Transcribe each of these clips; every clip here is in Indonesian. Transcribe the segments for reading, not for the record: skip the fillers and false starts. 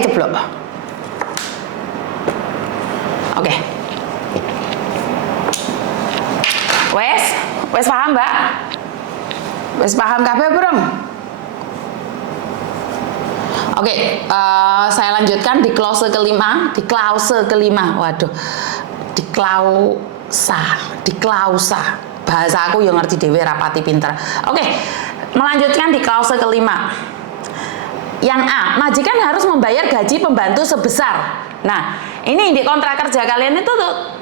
ceblok. Oke. Wes paham, Mbak? Wes paham kabeh, Bro? Oke, saya lanjutkan di klause kelima. Waduh, di klausa. Bahasa aku yang ngerti dewe rapati pinter. Oke, melanjutkan di klause kelima. Yang A, majikan harus membayar gaji pembantu sebesar. Nah, ini di kontrak kerja kalian itu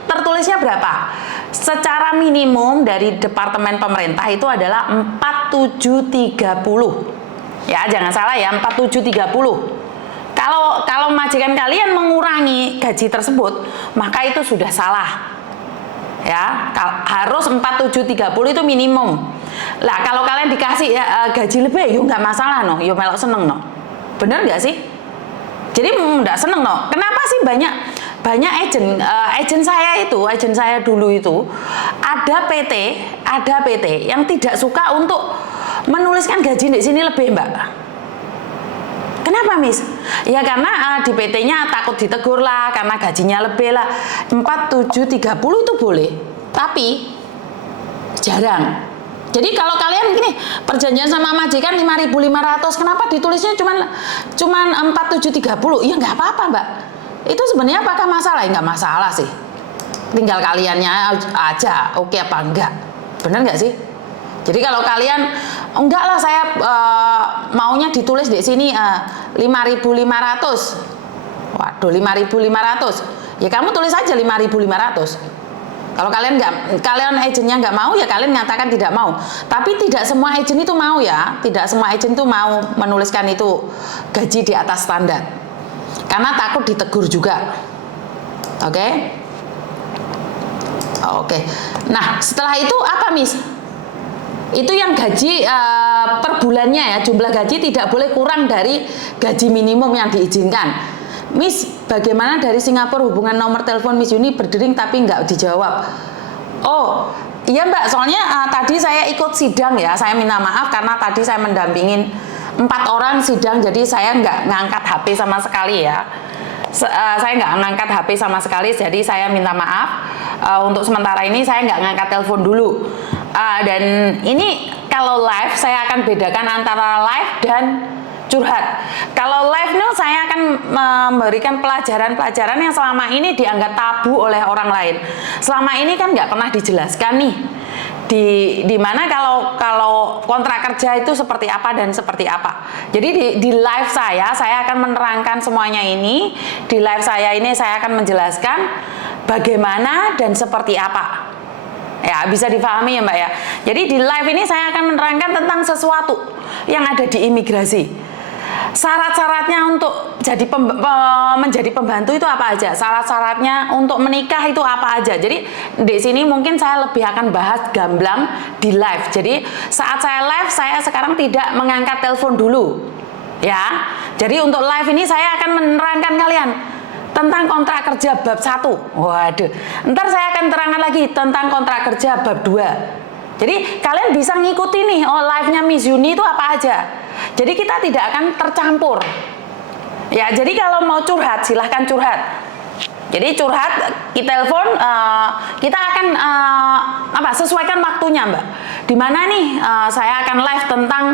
tertulisnya berapa? Secara minimum dari Departemen Pemerintah itu adalah 4730. Ya, jangan salah ya, 4730. Kalau majikan kalian mengurangi gaji tersebut, maka itu sudah salah. Ya, harus 4730 itu minimum. Lah, kalau kalian dikasih gaji lebih, yuk nggak masalah no, yuk melok seneng no. Bener nggak sih? Jadi nggak seneng no. Kenapa sih banyak agent saya dulu itu ada PT yang tidak suka untuk menuliskan gaji di sini lebih, Mbak. Kenapa, Miss? Ya karena di PT-nya takut ditegur lah, karena gajinya lebih lah. 4730 itu boleh, tapi jarang. Jadi kalau kalian gini, perjanjian sama majikan 5.500, kenapa ditulisnya cuman 4730? Ya nggak apa-apa, Mbak. Itu sebenarnya apakah masalah? Ya nggak masalah sih. Tinggal kaliannya aja, oke apa enggak. Bener nggak sih? Jadi kalau kalian enggak lah, saya maunya ditulis di sini 5.500. Waduh, 5.500. Ya kamu tulis aja 5.500. Kalau kalian agennya nggak mau, ya kalian nyatakan tidak mau. Tapi tidak semua agen itu mau ya. Tidak semua agen itu mau menuliskan itu gaji di atas standar. Karena takut ditegur juga. Oke? Oke. Nah, setelah itu apa, Miss? Itu yang gaji per bulannya ya, jumlah gaji tidak boleh kurang dari gaji minimum yang diizinkan. Miss, bagaimana dari Singapura hubungan nomor telepon Miss Yuni berdering tapi nggak dijawab? Oh, iya Mbak, soalnya tadi saya ikut sidang ya, saya minta maaf karena tadi saya mendampingin 4 orang sidang, jadi saya nggak ngangkat HP sama sekali ya. Saya nggak ngangkat HP sama sekali, jadi saya minta maaf. Untuk sementara ini saya nggak ngangkat telepon dulu. Dan ini kalau live saya akan bedakan antara live dan curhat. Kalau live nih saya akan memberikan pelajaran-pelajaran yang selama ini dianggap tabu oleh orang lain. Selama ini kan nggak pernah dijelaskan nih. Di mana kalau kontrak kerja itu seperti apa dan seperti apa. Jadi di live saya akan menerangkan semuanya ini. Di live saya ini saya akan menjelaskan bagaimana dan seperti apa. Ya, bisa difahami ya Mbak ya. Jadi di live ini saya akan menerangkan tentang sesuatu yang ada di imigrasi. Syarat-syaratnya untuk menjadi pembantu itu apa aja? Syarat-syaratnya untuk menikah itu apa aja? Jadi di sini mungkin saya lebih akan bahas gamblang di live. Jadi saat saya live, saya sekarang tidak mengangkat telepon dulu. Ya. Jadi untuk live ini saya akan menerangkan kalian tentang kontrak kerja bab 1. Waduh. Ntar saya akan terangkan lagi tentang kontrak kerja bab 2. Jadi kalian bisa ngikuti nih, oh live-nya Miss Yuni itu apa aja. Jadi kita tidak akan tercampur. Ya, jadi kalau mau curhat silahkan curhat. Jadi curhat, kita telepon, kita akan sesuaikan waktunya Mbak. Dimana nih saya akan live tentang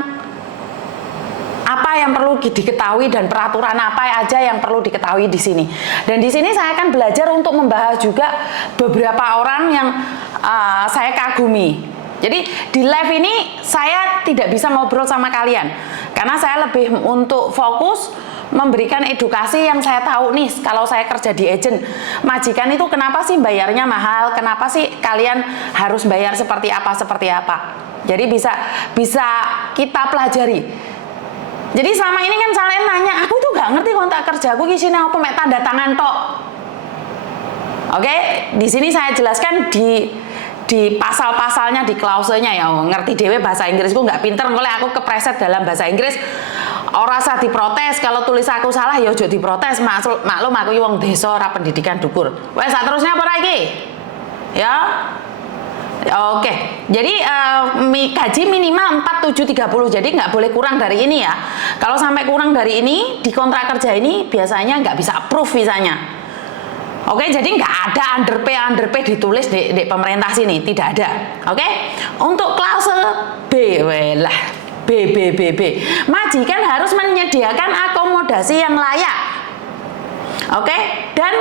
apa yang perlu diketahui dan peraturan apa aja yang perlu diketahui di sini. Dan di sini saya akan belajar untuk membahas juga beberapa orang yang saya kagumi. Jadi di live ini saya tidak bisa ngobrol sama kalian karena saya lebih untuk fokus memberikan edukasi yang saya tahu nih. Kalau saya kerja di agent majikan itu kenapa sih bayarnya mahal, kenapa sih kalian harus bayar seperti apa. Jadi bisa kita pelajari. Jadi selama ini kan kalian nanya, aku tuh gak ngerti kontrak kerja aku isinya apa, mek tanda tangan tok. Oke, di sini saya jelaskan di pasal-pasalnya, di klausenya ya. Ngerti dewe bahasa Inggrisku nggak pinter, mulai aku kepreset dalam bahasa Inggris. Ora usah diprotes, kalau tulis aku salah ya ojo diprotes. Maklum aku wong desa ora pendidikan dhuwur. Wes terusnya apa lagi? Ya. Oke, jadi gaji minimal 4730, jadi nggak boleh kurang dari ini ya. Kalau sampai kurang dari ini di kontrak kerja ini biasanya nggak bisa approve visanya. Oke, jadi nggak ada underpay ditulis di pemerintah sini, tidak ada. Oke, untuk klase B, welah, B. Majikan harus menyediakan akomodasi yang layak. Oke, dan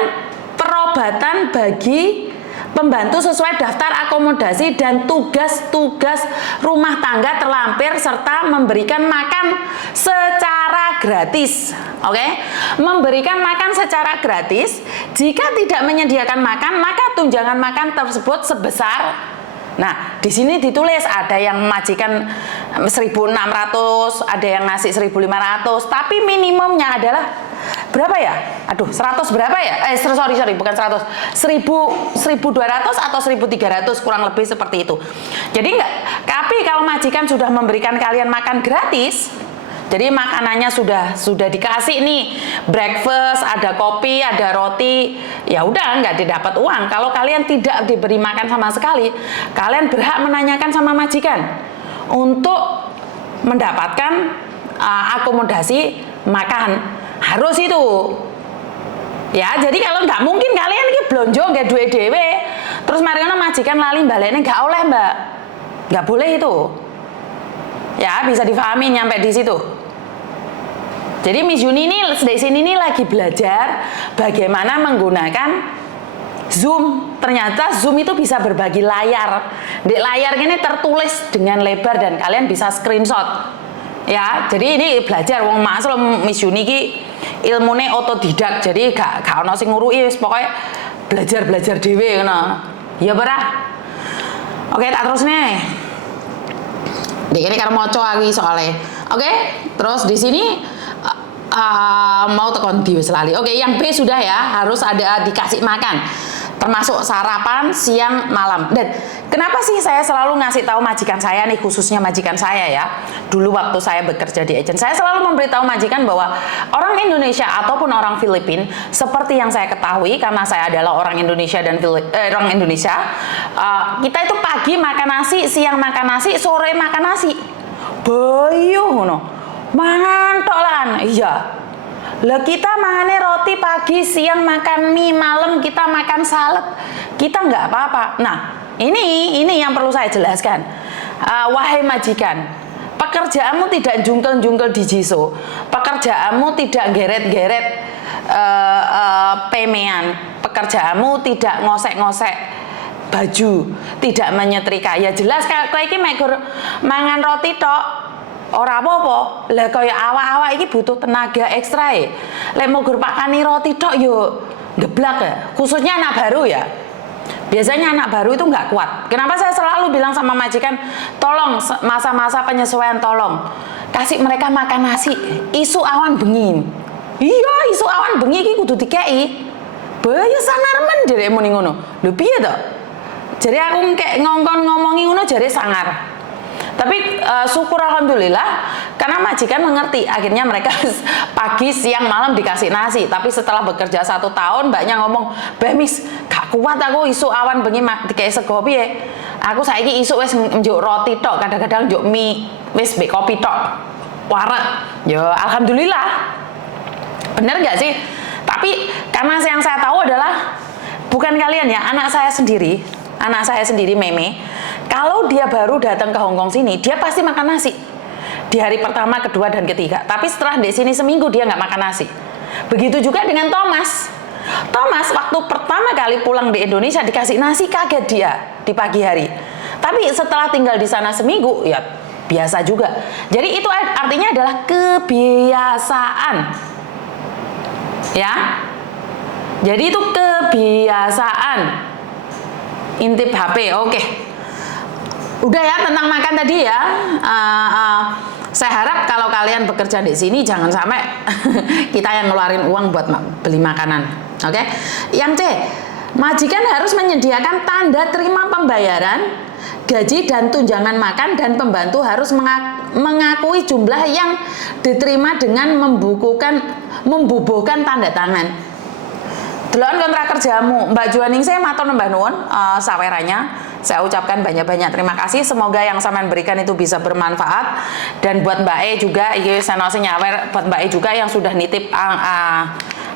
perobatan bagi pembantu sesuai daftar akomodasi dan tugas-tugas rumah tangga terlampir serta memberikan makan secara gratis. Oke, memberikan makan secara gratis. Jika tidak menyediakan makan, maka tunjangan makan tersebut sebesar, nah di sini ditulis ada yang majikan 1.600, ada yang ngasih 1.500, tapi minimumnya adalah berapa ya? Aduh, 100 berapa ya? Sorry, bukan 100. 1.200 atau 1.300 kurang lebih seperti itu. Jadi enggak, tapi kalau majikan sudah memberikan kalian makan gratis, jadi makanannya sudah dikasih nih, breakfast, ada kopi, ada roti, ya udah nggak didapat uang. Kalau kalian tidak diberi makan sama sekali, kalian berhak menanyakan sama majikan untuk mendapatkan akomodasi makan. Harus itu ya, jadi kalau nggak mungkin kalian ini blonjo nggak duwe dewe terus mari ngono majikan lali baliknya nggak oleh mbak, nggak boleh itu ya, bisa difahami nyampe di situ. Jadi Miss Yuni ini dari sini nih lagi belajar bagaimana menggunakan Zoom. Ternyata Zoom itu bisa berbagi layar, di layar ini tertulis dengan lebar dan kalian bisa screenshot. Ya, jadi ini belajar wong maksud Miss Yuni ki ilmune otodidak, jadi gak ono sing ngurui, pokoknya belajar dhewe ngono. Ya ora. Oke, tak terus nih. Ini karo maca aku soalnya. Oke, terus di sini mau tekan di wis lali. Oke, yang B sudah ya, harus ada dikasih makan. Termasuk sarapan, siang, malam. Dan kenapa sih saya selalu ngasih tahu majikan saya nih, khususnya majikan saya ya. Dulu waktu saya bekerja di agent, saya selalu memberitahu majikan bahwa orang Indonesia ataupun orang Filipina, seperti yang saya ketahui karena saya adalah orang Indonesia dan orang Indonesia, kita itu pagi makan nasi, siang makan nasi, sore makan nasi. Boyo ngono. Mangan tok lan. Iya. Lah kita makannya roti pagi, siang makan mie, malam kita makan salad, kita nggak apa-apa. Nah, ini yang perlu saya jelaskan. Wahai majikan, pekerjaanmu tidak jungkel-jungkel di jiso, pekerjaanmu tidak geret-geret pemean, pekerjaanmu tidak ngosek-ngosek baju, tidak menyetrika. Ya jelas kalau iki mek mangan roti tok ora apa-apa. Lah kaya awak-awak iki butuh tenaga ekstra e. Lek mau gur pakani roti tok yo geblak ya. Khususnya anak baru ya. Biasanya anak baru itu nggak kuat. Kenapa saya selalu bilang sama majikan, tolong masa-masa penyesuaian tolong kasih mereka makan nasi isu awan bengi. Iya, isu awan bengi iki kudu dikei. Bahaya sangar men jare muni ngono. Lho piye to? Jadi aku kayak ngomongi ngono jare sangar. Tapi syukur alhamdulillah karena majikan mengerti, akhirnya mereka pagi, siang, malam dikasih nasi. Tapi setelah bekerja 1 tahun, mbaknya ngomong, "Bemis, gak kuat aku isu awan bengi dikei sego piye. Aku saiki isu wis njuk roti tok, kadang-kadang njuk mie, wis mbek kopi tok." Warek. Ya alhamdulillah. Bener gak sih? Tapi karena yang saya tahu adalah bukan kalian ya, anak saya sendiri Meme, kalau dia baru datang ke Hongkong sini, dia pasti makan nasi di hari pertama, kedua, dan ketiga. Tapi setelah di sini seminggu dia nggak makan nasi. Begitu juga dengan Thomas. Thomas waktu pertama kali pulang di Indonesia dikasih nasi, kaget dia di pagi hari. Tapi setelah tinggal di sana seminggu, ya biasa juga. Jadi itu artinya adalah kebiasaan. Ya. Jadi itu kebiasaan. Intip HP, oke. Udah ya tentang makan tadi ya. Saya harap kalau kalian bekerja di sini jangan sampai kita yang ngeluarin uang buat beli makanan, oke? Yang C, majikan harus menyediakan tanda terima pembayaran gaji dan tunjangan makan, dan pembantu harus mengakui jumlah yang diterima dengan membubuhkan tanda tangan. Delon kontrak kerjamu, Mbak Juaning saya matur nembah nuwun saweranya. Saya ucapkan banyak-banyak terima kasih. Semoga yang sampean berikan itu bisa bermanfaat. Dan buat Mbak E juga, iki saya nyawer buat Mbak E juga yang sudah nitip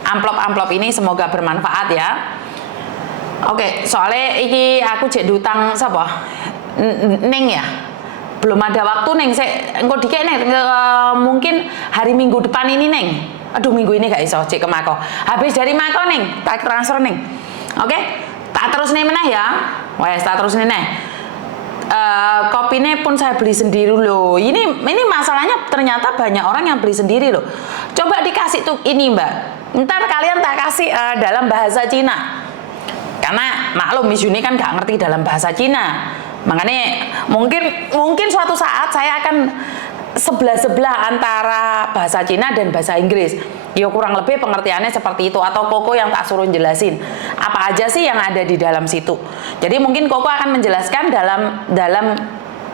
amplop-amplop ini, semoga bermanfaat ya. Oke, soalnya iki aku cek diutang siapa? Neng ya. Belum ada waktu Neng. Saya engko dikek Neng, mungkin hari Minggu depan ini Neng. Aduh, minggu ini gak iso cek ke Mako. Habis dari Mako Neng, tak transfer Neng. Oke? Tak terus nih meneh ya. Wes tak terus nih. Kopinya pun saya beli sendiri loh. Ini masalahnya ternyata banyak orang yang beli sendiri loh. Coba dikasih tuh ini Mbak. Ntar kalian tak kasih dalam bahasa Cina. Karena maklum Miss Yuni kan gak ngerti dalam bahasa Cina. Makanya mungkin suatu saat saya akan sebelah antara bahasa Cina dan bahasa Inggris. Ya kurang lebih pengertiannya seperti itu, atau Koko yang tak suruh jelasin apa aja sih yang ada di dalam situ. Jadi mungkin Koko akan menjelaskan dalam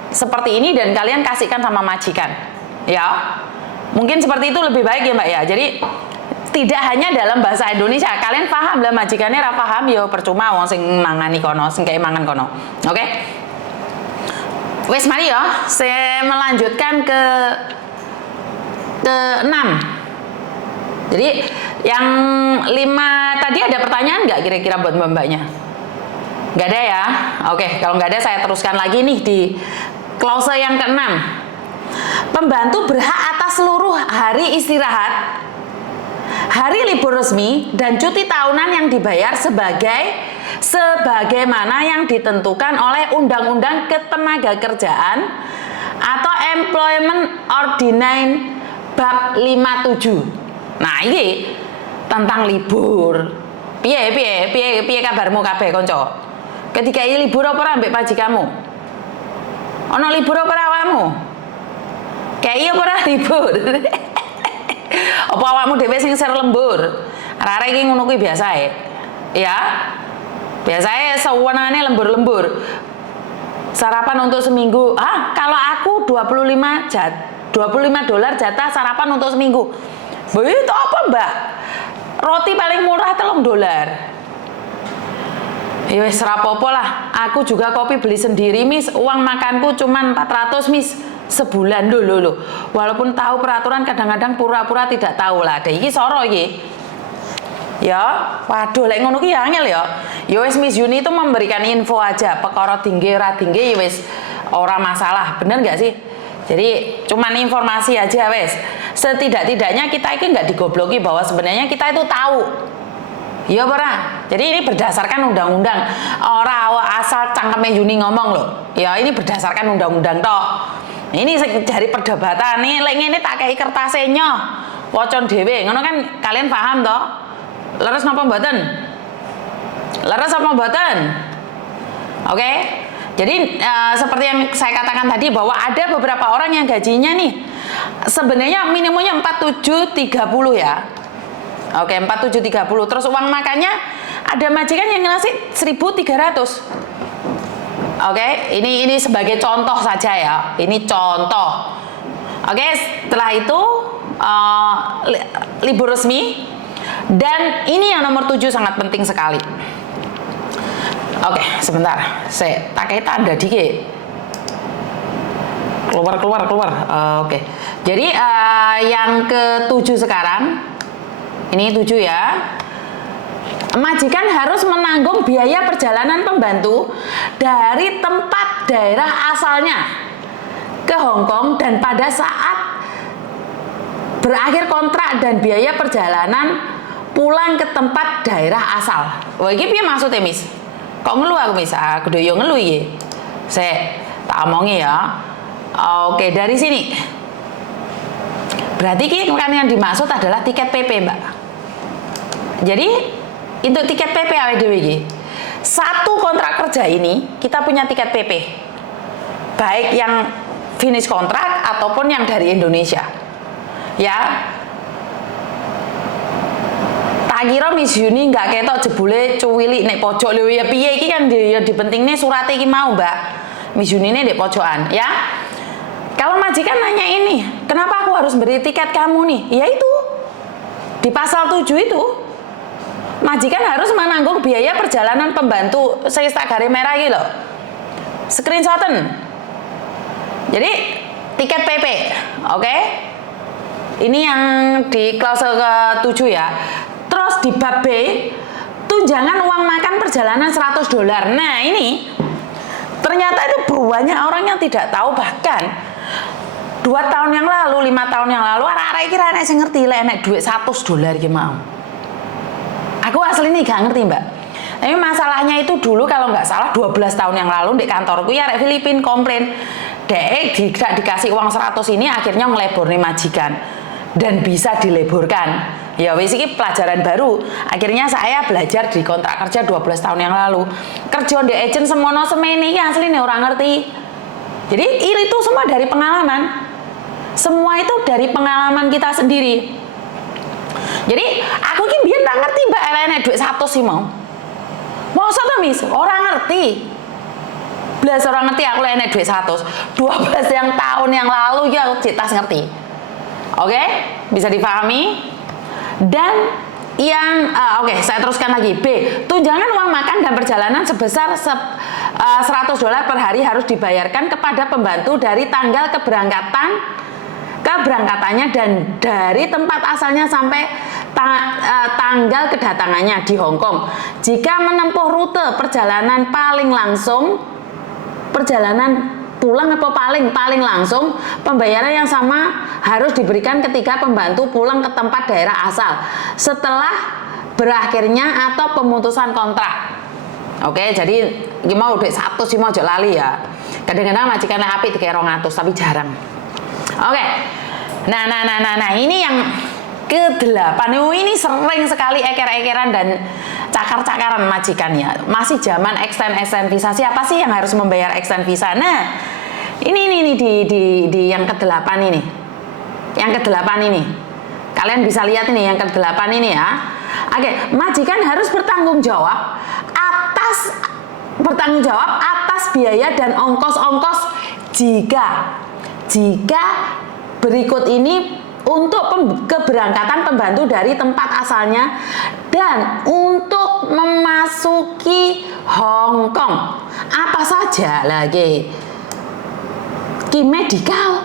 seperti ini dan kalian kasihkan sama majikan. Ya. Mungkin seperti itu lebih baik ya Mbak ya. Jadi tidak hanya dalam bahasa Indonesia, kalian paham lah, majikannya ra paham ya percuma wong sing mangani kono, sing kayak mangan kono. Oke? Wes mari ya, saya melanjutkan ke 6. Jadi yang 5 tadi ada pertanyaan nggak kira-kira buat mbak-mbaknya? Nggak ada ya? Oke, kalau nggak ada saya teruskan lagi nih di klause yang ke-6. Pembantu berhak atas seluruh hari istirahat, hari libur resmi, dan cuti tahunan yang dibayar sebagaimana yang ditentukan oleh Undang-Undang Ketenagakerjaan atau Employment Ordinance bab 57. Nah, ini tentang libur. Piye kabarmu kabeh kanca? Ketika ini libur apa ora mbek pajikamu? Ana libur apa ora awakmu? Kayak apa ora libur? Apa awakmu dhewe sing ser lembur? Arek iki ngono kuwi biasae. Ya. Biasanya sewenangane lembur-lembur. Sarapan untuk seminggu. Kalau aku $25 jatah sarapan untuk seminggu. Itu apa Mbak? Roti paling murah $3. Ya wis rapopo lah. Aku juga kopi beli sendiri, Miss. Uang makanku cuma 400, Miss. Sebulan dulu. Walaupun tahu peraturan, kadang-kadang pura-pura tidak tahu lah. Ada iki soro iki. Ya, waduh lek ngono ki ya angel ya. Ya wis Miss Yuni itu memberikan info aja, perkara tinggi ora tinggi ya wis ora masalah. Bener nggak sih? Jadi cuman informasi aja wes. Setidak-tidaknya kita ini nggak digobloki bahwa sebenarnya kita itu tahu. Iya ora. Jadi ini berdasarkan undang-undang. Ora asal cangkeme Yuni ngomong loh. Ya ini berdasarkan undang-undang toh. Ini dari perdebatan nih. Lek ngene tak kei kertase nyoh. Wocon dhewe. Ngono kan kalian paham toh? Leres napa mboten? Leres apa mboten? Oke. Jadi seperti yang saya katakan tadi bahwa ada beberapa orang yang gajinya nih sebenarnya minimumnya 4730 ya. Oke, 4730. Terus uang makannya ada majikan yang ngasih 1300. Oke, ini sebagai contoh saja ya. Ini contoh. Oke, setelah itu libur resmi, dan ini yang nomor 7 sangat penting sekali. Oke, sebentar. Saya pakai tanda dikit. Keluar. Oke. Jadi yang ke-7 sekarang. Ini 7 ya. Majikan harus menanggung biaya perjalanan pembantu dari tempat daerah asalnya ke Hong Kong dan pada saat berakhir kontrak, dan biaya perjalanan pulang ke tempat daerah asal. Wah, ini piye maksudnya, Miss? Kok ngeluh aku, Miss? Aku doyo ngeluh iki. Saya tak omongi ya. Oke, dari sini. Berarti kan yang dimaksud adalah tiket PP, Mbak. Jadi, untuk tiket PP awake dhewe iki. Satu kontrak kerja ini kita punya tiket PP. Baik yang finish kontrak ataupun yang dari Indonesia. Ya. Tak kira Miss Yuni nggak ketok jebule cuwilik nek pojok lho ya piye iki kan dipentingne surat iki mau, Mbak. Miss Yuni ini di pojokan, ya. Kalau majikan nanya ini, kenapa aku harus beri tiket kamu nih? Ya itu. Di pasal 7 itu majikan harus menanggung biaya perjalanan pembantu. Saya tak garis merah iki loh. screenshoten. Jadi tiket PP, oke? Ini yang di klausel ke-7 ya. Terus di bab B, tunjangan uang makan perjalanan $100. Nah ini ternyata itu banyak orang yang tidak tahu, bahkan 2 tahun yang lalu, 5 tahun yang lalu, arek-arek kira enek sing ngerti lek enek duit $100 iki mau. Aku asli nih gak ngerti mbak. Tapi masalahnya itu dulu kalau nggak salah 12 tahun yang lalu di kantorku ya arek Filipin komplain, dek tidak dikasih uang 100 ini akhirnya ngelebor nih majikan dan bisa dileburkan. Ya wis iki pelajaran baru. Akhirnya saya belajar di kontrak kerja 12 tahun yang lalu. Kerja di agent semono semene iki asli nih orang ngerti. Jadi itu semua dari pengalaman. Semua itu dari pengalaman kita sendiri. Jadi aku ki biyen nggak ngerti mbak enek duit 100 sih mau. Masa tuh mis, orang ngerti. Belas orang ngerti aku enek duit 100. 12 yang tahun yang lalu ya aku citas ngerti. Oke, bisa dipahami. Dan yang oke, saya teruskan lagi. B, tunjangan uang makan dan perjalanan sebesar $100 per hari harus dibayarkan kepada pembantu dari tanggal keberangkatannya dan dari tempat asalnya sampai tanggal kedatangannya di Hong Kong. Jika menempuh rute perjalanan paling langsung, perjalanan pulang apa paling langsung, pembayaran yang sama harus diberikan ketika pembantu pulang ke tempat daerah asal setelah berakhirnya atau pemutusan kontrak. Oke, jadi mau duit 100 sih mau aja lali ya. Kadang-kadang majikan api 300 tapi jarang. Oke. Nah, ini yang ke-8. Ini sering sekali eker-ekeran dan cakar-cakaran majikan ya. Masih zaman extend visa. Siapa sih yang harus membayar extend visa? Nah, ini di yang ke-8 ini. Yang ke-8 ini. Kalian bisa lihat ini yang ke-8 ini ya. Oke, majikan harus bertanggung jawab atas biaya dan ongkos-ongkos jika berikut ini untuk keberangkatan pembantu dari tempat asalnya dan untuk memasuki Hong Kong. Apa saja lagi? Medikal,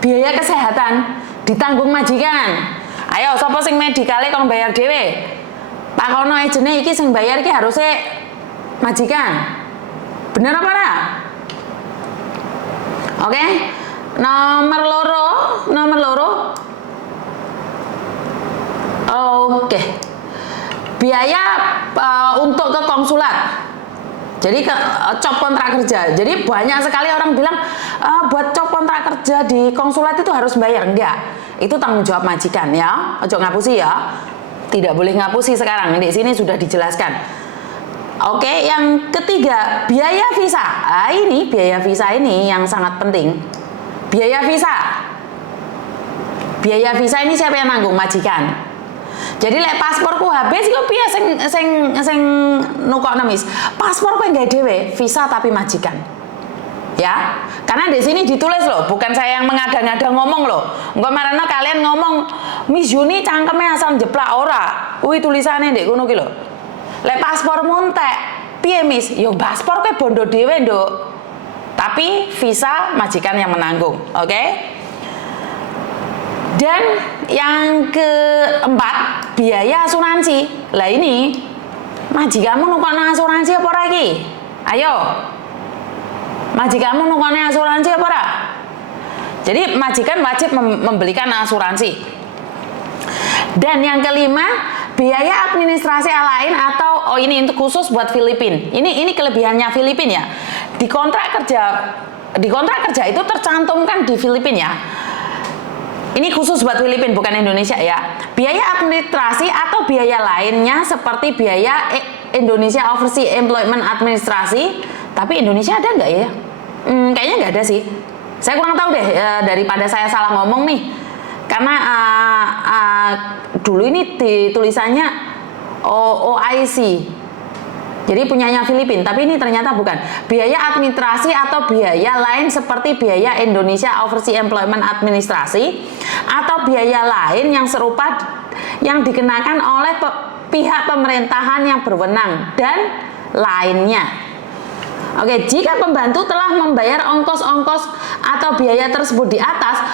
biaya kesehatan ditanggung majikan. Ayo, sapa sing medikale kon bayar dhewe? Takono ejene iki sing bayar iki harusnya majikan. Bener apa ora? Oke. Nomor loro. Oke. Biaya untuk ke konsulat. Jadi cop kontrak kerja. Jadi banyak sekali orang bilang buat cop kontrak kerja di konsulat itu harus bayar. Enggak. Itu tanggung jawab majikan ya. Ojo ngapusi ya. Tidak boleh ngapusi sekarang. Di sini sudah dijelaskan. Oke, yang ketiga, biaya visa. Ini biaya visa ini yang sangat penting. Biaya visa ini siapa yang nanggung? Majikan. Jadi lek pasporku habis iku piye sing nukokno mis. Pasporku enggak dhewe, visa tapi majikan. Ya. Karena di sini ditulis loh, bukan saya yang mengada-ngada ngomong loh. Engko marana kalian ngomong Miss Yuni cangkeme asal jeplak ora. Kuwi tulisane ndek kono ki lho. Lek paspormu entek, piye Miss? Yo paspor kowe bondo dhewe, Nduk. Tapi visa majikan yang menanggung, oke? Dan yang keempat, biaya asuransi. Lah ini majikanmu nukokno asuransi apa ora iki? Ayo. Majikanmu nukokno asuransi apa ora? Jadi majikan wajib membelikan asuransi. Dan yang kelima, biaya administrasi lain atau ini untuk khusus buat Filipina. Ini kelebihannya Filipina ya. Di kontrak kerja itu tercantumkan di Filipina ya. Ini khusus buat Filipina bukan Indonesia ya. Biaya administrasi atau biaya lainnya seperti biaya Indonesia Overseas Employment Administrasi. Tapi Indonesia ada nggak ya? Kayaknya nggak ada sih. Saya kurang tahu deh daripada saya salah ngomong nih. Karena dulu ini tulisannya OIC. Jadi punyanya Filipina, tapi ini ternyata bukan. Biaya administrasi atau biaya lain seperti biaya Indonesia Overseas Employment Administrasi atau biaya lain yang serupa yang dikenakan oleh pihak pemerintahan yang berwenang dan lainnya. Oke, jika pembantu telah membayar ongkos-ongkos atau biaya tersebut di atas,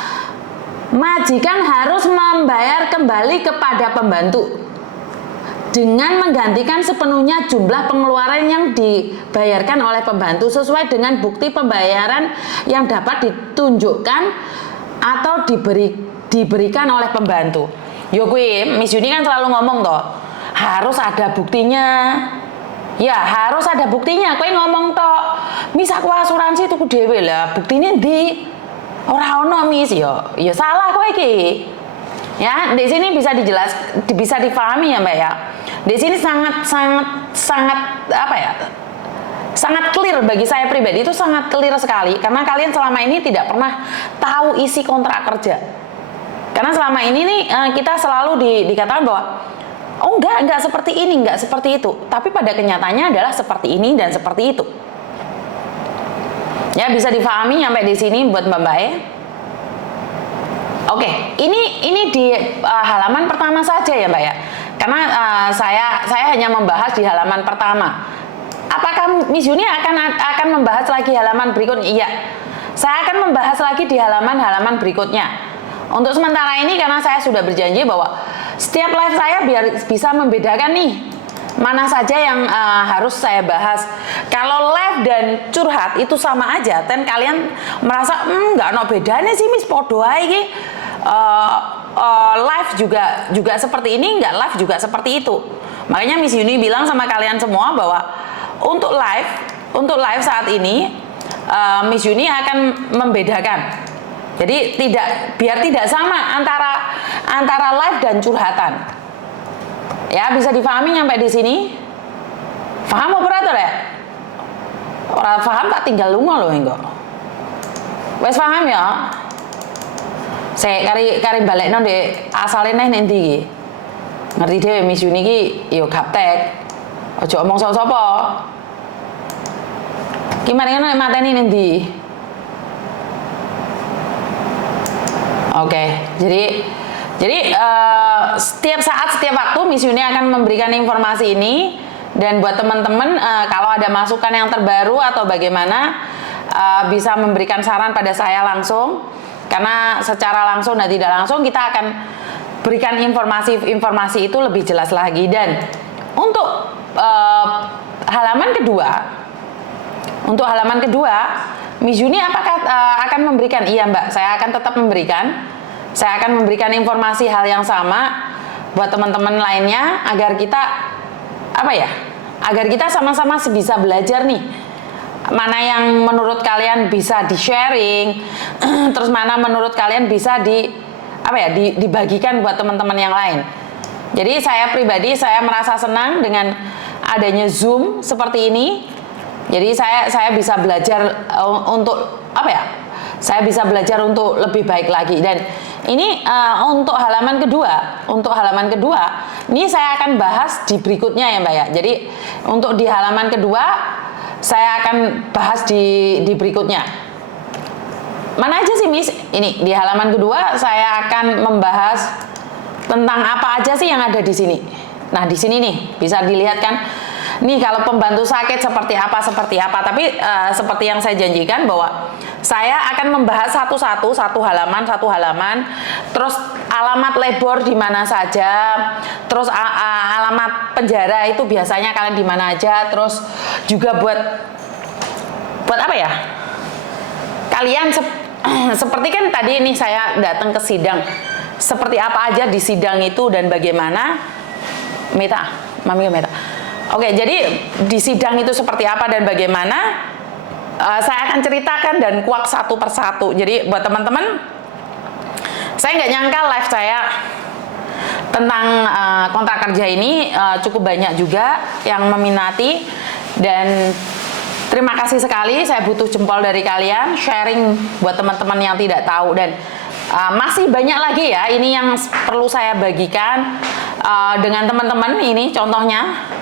majikan harus membayar kembali kepada pembantu dengan menggantikan sepenuhnya jumlah pengeluaran yang dibayarkan oleh pembantu sesuai dengan bukti pembayaran yang dapat ditunjukkan atau diberikan oleh pembantu. Yo kuwi Miss Yuni kan selalu ngomong toh, harus ada buktinya. Ya, harus ada buktinya. Kowe ngomong tok, Miss aku asuransi tuku dhewe lah, buktine ndi? Ora ono, Miss. Ya salah kowe iki. Ya, di sini bisa dipahami ya, Mbak ya. Di sini sangat apa ya? Sangat clear bagi saya pribadi, itu sangat clear sekali karena kalian selama ini tidak pernah tahu isi kontrak kerja. Karena selama ini nih kita selalu dikatakan bahwa oh enggak seperti ini, enggak seperti itu. Tapi pada kenyataannya adalah seperti ini dan seperti itu. Ya, bisa difahami sampai di sini buat Mbak Mbak. Oke, ini di halaman pertama saja ya Mbak ya. Karena saya hanya membahas di halaman pertama. Apakah Miss Yuni akan membahas lagi halaman berikutnya? Iya. Saya akan membahas lagi di halaman-halaman berikutnya. Untuk sementara ini karena saya sudah berjanji bahwa setiap live saya biar bisa membedakan nih mana saja yang harus saya bahas. Kalau live dan curhat itu sama aja, dan kalian merasa nggak ada bedanya sih Miss, podo ae iki. Live juga seperti ini, nggak live juga seperti itu. Makanya Miss Yuni bilang sama kalian semua bahwa untuk live saat ini Miss Yuni akan membedakan. Jadi biar tidak sama antara live dan curhatan. Ya, bisa difahami sampai di sini? Paham operator ya? Orang paham tak tinggal lunga loh enggak. Wes paham ya? Saya kari balekno ndek asale neh nek ndi iki. Ngerti dhewe Miss Yuni iki yo gaptek. Aja omong sapa-sapa. Ki mari ngono mateni nek ndi? Oke, jadi setiap saat, setiap waktu Miss Yuni akan memberikan informasi ini. Dan buat teman-teman kalau ada masukan yang terbaru atau bagaimana bisa memberikan saran pada saya langsung. Karena secara langsung dan tidak langsung kita akan berikan informasi itu lebih jelas lagi. Dan untuk halaman kedua, Miss Yuni apakah akan memberikan? Iya Mbak, saya akan tetap memberikan. Saya akan memberikan informasi hal yang sama buat teman-teman lainnya agar kita agar kita sama-sama bisa belajar nih. Mana yang menurut kalian bisa di-sharing, terus mana menurut kalian bisa dibagikan buat teman-teman yang lain. Jadi saya pribadi saya merasa senang dengan adanya Zoom seperti ini. Jadi saya bisa belajar untuk saya bisa belajar untuk lebih baik lagi. Dan ini untuk halaman kedua, ini saya akan bahas di berikutnya ya Mbak ya. Jadi untuk di halaman kedua saya akan bahas di berikutnya. Mana aja sih Miss? Ini di halaman kedua saya akan membahas tentang apa aja sih yang ada di sini. Nah di sini nih bisa dilihat kan. Nih kalau pembantu sakit seperti apa. Tapi seperti yang saya janjikan bahwa saya akan membahas satu halaman, terus alamat labor di mana saja, terus alamat penjara itu biasanya kalian di mana aja, terus juga buat apa ya? Kalian seperti kan tadi ini saya datang ke sidang, seperti apa aja di sidang itu dan bagaimana Mami Meta. Oke, jadi di sidang itu seperti apa dan bagaimana saya akan ceritakan dan kuak satu persatu. Jadi buat teman-teman, saya nggak nyangka live saya tentang kontrak kerja ini cukup banyak juga yang meminati. Dan terima kasih sekali, saya butuh jempol dari kalian, sharing buat teman-teman yang tidak tahu. Dan masih banyak lagi ya, ini yang perlu saya bagikan dengan teman-teman. Ini contohnya.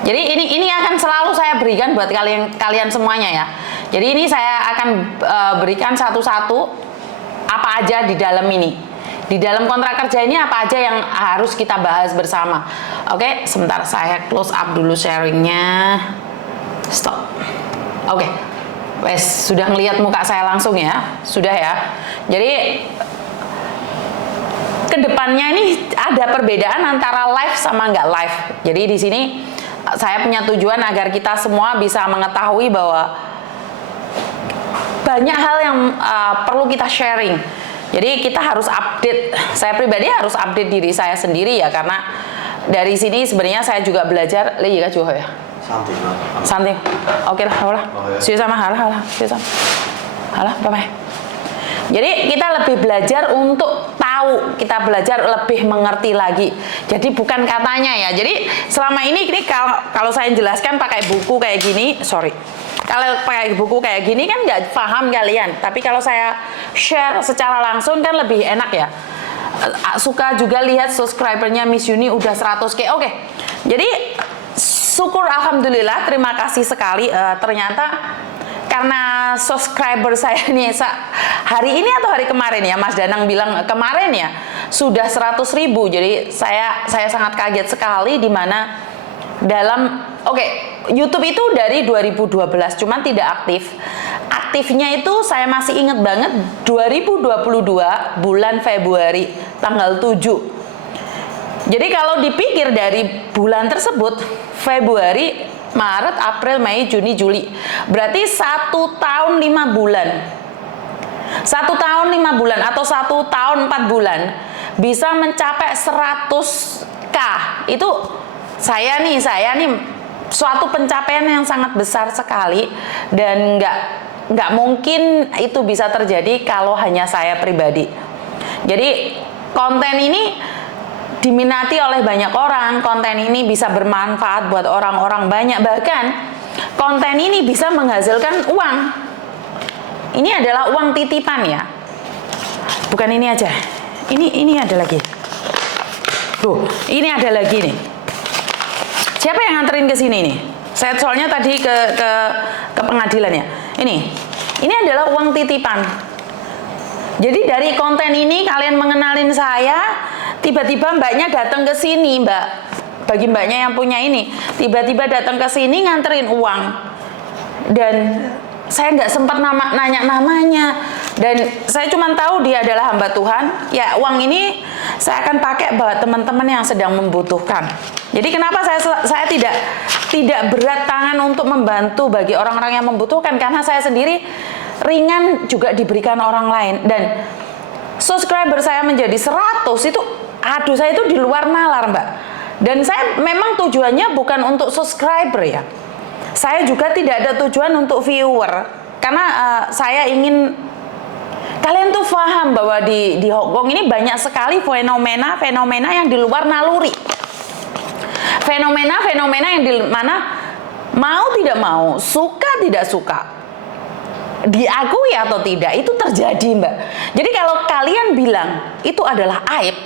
Jadi ini akan selalu saya berikan buat kalian semuanya ya. Jadi ini saya akan berikan satu-satu apa aja di dalam ini. Di dalam kontrak kerja ini apa aja yang harus kita bahas bersama. Oke, sebentar saya close up dulu sharingnya. Stop. Oke. Wes, sudah ngelihat muka saya langsung ya? Sudah ya. Jadi kedepannya ini ada perbedaan antara live sama nggak live. Jadi di sini saya punya tujuan agar kita semua bisa mengetahui bahwa banyak hal yang perlu kita sharing. Jadi kita harus update. Saya pribadi harus update diri saya sendiri ya, karena dari sini sebenarnya saya juga belajar. Lagi juga ya. Santai. Oke lah, hola. Sudah sama, halah. Sudah sama. Halah, bye. Jadi kita lebih belajar untuk tahu, kita belajar lebih mengerti lagi. Jadi bukan katanya ya. Jadi selama ini kalau saya jelaskan pakai buku kayak gini, kalau pakai buku kayak gini kan nggak paham kalian. Tapi kalau saya share secara langsung kan lebih enak ya. Suka juga lihat subscribernya Miss Yuni udah 100K. Oke. Jadi syukur alhamdulillah, terima kasih sekali. Ternyata karena subscriber saya nih hari ini atau hari kemarin ya, Mas Danang bilang kemarin ya sudah 100.000. Jadi saya sangat kaget sekali, di mana dalam YouTube itu dari 2012 cuman tidak aktif. Aktifnya itu saya masih ingat banget 2022 bulan Februari tanggal 7. Jadi kalau dipikir dari bulan tersebut, Februari, Maret, April, Mei, Juni, Juli, berarti 1 tahun 5 bulan. 1 tahun 5 bulan atau 1 tahun 4 bulan bisa mencapai 100K. Itu saya nih suatu pencapaian yang sangat besar sekali, dan nggak mungkin itu bisa terjadi kalau hanya saya pribadi. Jadi konten ini diminati oleh banyak orang, konten ini bisa bermanfaat buat orang-orang banyak, bahkan konten ini bisa menghasilkan uang. Ini adalah uang titipan ya, bukan ini aja, ini ada lagi. Tuh, ini ada lagi nih. Siapa yang nganterin ke sini nih? Saya soalnya tadi ke pengadilan ya. Ini adalah uang titipan. Jadi dari konten ini kalian mengenalin saya. Tiba-tiba mbaknya datang ke sini, bagi mbaknya yang punya ini, tiba-tiba datang ke sini nganterin uang, dan saya nggak sempat nanya namanya, dan saya cuma tahu dia adalah hamba Tuhan. Ya, uang ini saya akan pakai buat teman-teman yang sedang membutuhkan. Jadi kenapa saya tidak berat tangan untuk membantu bagi orang-orang yang membutuhkan, karena saya sendiri ringan juga diberikan orang lain. Dan subscriber saya menjadi 100 itu, aduh, saya itu di luar nalar, Mbak. Dan saya memang tujuannya bukan untuk subscriber ya. Saya juga tidak ada tujuan untuk viewer. Karena saya ingin kalian tuh paham bahwa di Hong Kong ini banyak sekali fenomena yang di luar naluri. Fenomena yang di mana mau tidak mau, suka tidak suka, diakui atau tidak, itu terjadi, Mbak. Jadi kalau kalian bilang itu adalah aib,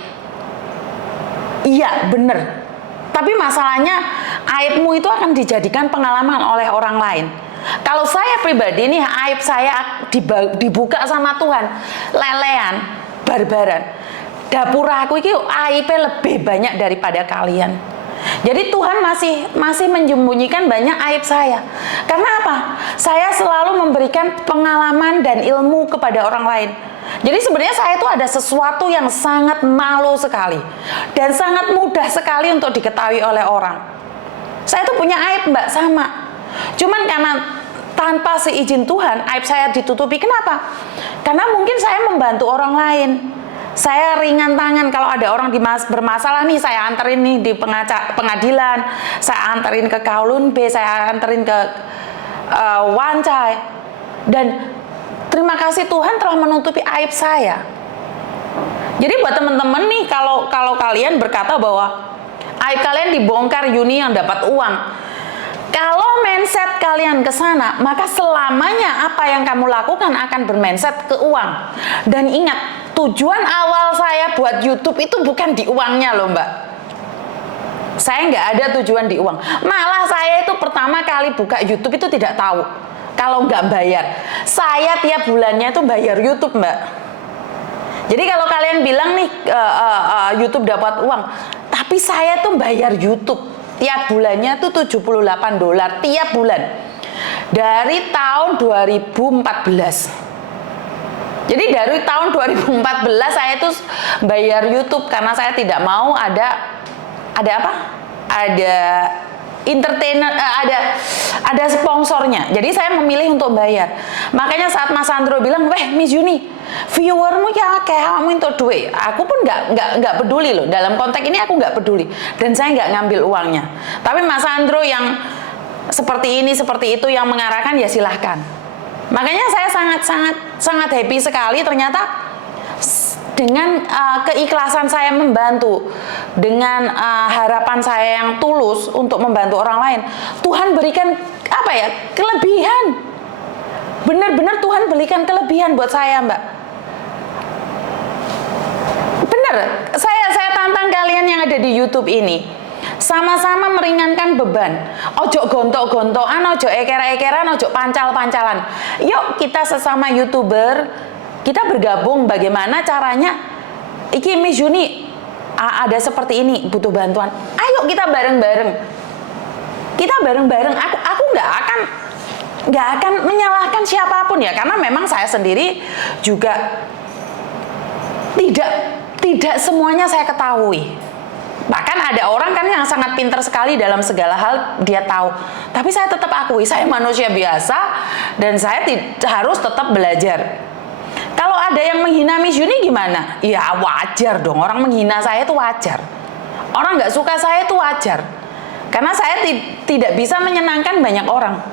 iya, bener. Tapi masalahnya aibmu itu akan dijadikan pengalaman oleh orang lain. Kalau saya pribadi nih, aib saya dibuka sama Tuhan, lelean, barbaran. Dapur aku itu aibnya lebih banyak daripada kalian. Jadi Tuhan masih menyembunyikan banyak aib saya. Karena apa? Saya selalu memberikan pengalaman dan ilmu kepada orang lain. Jadi sebenarnya saya itu ada sesuatu yang sangat malu sekali dan sangat mudah sekali untuk diketahui oleh orang. Saya itu punya aib, Mbak, sama. Cuman karena tanpa seizin Tuhan, aib saya ditutupi. Kenapa? Karena mungkin saya membantu orang lain. Saya ringan tangan kalau ada orang bermasalah nih, saya anterin nih di pengadilan, saya anterin ke Kowloon B, saya anterin ke Wan Chai. Dan terima kasih Tuhan telah menutupi aib saya. Jadi buat teman-teman nih, kalau kalian berkata bahwa aib kalian dibongkar, Yuni yang dapat uang, kalau mindset kalian ke sana, maka selamanya apa yang kamu lakukan akan bermindset ke uang. Dan ingat, tujuan awal saya buat YouTube itu bukan di uangnya loh, Mbak. Saya nggak ada tujuan di uang. Malah saya itu pertama kali buka YouTube itu tidak tahu kalau nggak bayar. Saya tiap bulannya itu bayar YouTube, Mbak. Jadi kalau kalian bilang nih YouTube dapat uang, tapi saya tuh bayar YouTube tiap bulannya tuh $78 tiap bulan. dari tahun 2014. Jadi dari tahun 2014 saya itu bayar YouTube karena saya tidak mau ada apa? Ada entertainer, ada sponsornya. Jadi saya memilih untuk bayar. Makanya saat Mas Sandro bilang, "Weh, Miss Yuni, viewermu ya kayak kamu untuk duit." Aku pun nggak peduli loh. Dalam konteks ini aku nggak peduli dan saya nggak ngambil uangnya. Tapi Mas Sandro yang seperti ini, seperti itu yang mengarahkan, ya silahkan. Makanya saya sangat happy sekali ternyata dengan keikhlasan saya membantu, dengan harapan saya yang tulus untuk membantu orang lain, Tuhan berikan apa ya, kelebihan. Benar-benar Tuhan berikan kelebihan buat saya, Mbak. Bener, saya tantang kalian yang ada di YouTube ini, sama-sama meringankan beban. Ojo gontok-gontokan, ojo eker-ekeran, ojo pancal-pancalan. Yuk kita sesama YouTuber, kita bergabung. Bagaimana caranya? Iki Miss Yuni ada seperti ini, butuh bantuan. Ayo kita bareng-bareng. Kita bareng-bareng. Aku nggak akan menyalahkan siapapun ya, karena memang saya sendiri juga tidak semuanya saya ketahui. Bahkan ada orang kan yang sangat pintar sekali dalam segala hal, dia tahu. Tapi saya tetap akui, saya manusia biasa dan saya harus tetap belajar. Kalau ada yang menghina Miss Yuni gimana? Ya wajar dong, orang menghina saya itu wajar. Orang nggak suka saya itu wajar. Karena saya tidak bisa menyenangkan banyak orang.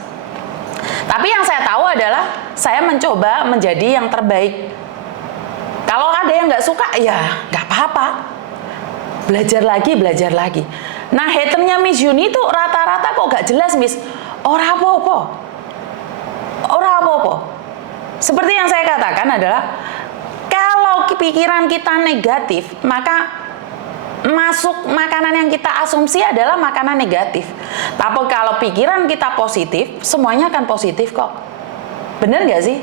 Tapi yang saya tahu adalah saya mencoba menjadi yang terbaik. Kalau ada yang nggak suka, ya nggak apa-apa. Belajar lagi. Nah, haternya Miss Yuni itu rata-rata kok gak jelas, Miss. Ora apa-apa. Seperti yang saya katakan adalah, kalau pikiran kita negatif, maka masuk makanan yang kita asumsi adalah makanan negatif. Tapi kalau pikiran kita positif, semuanya akan positif kok. Bener gak sih?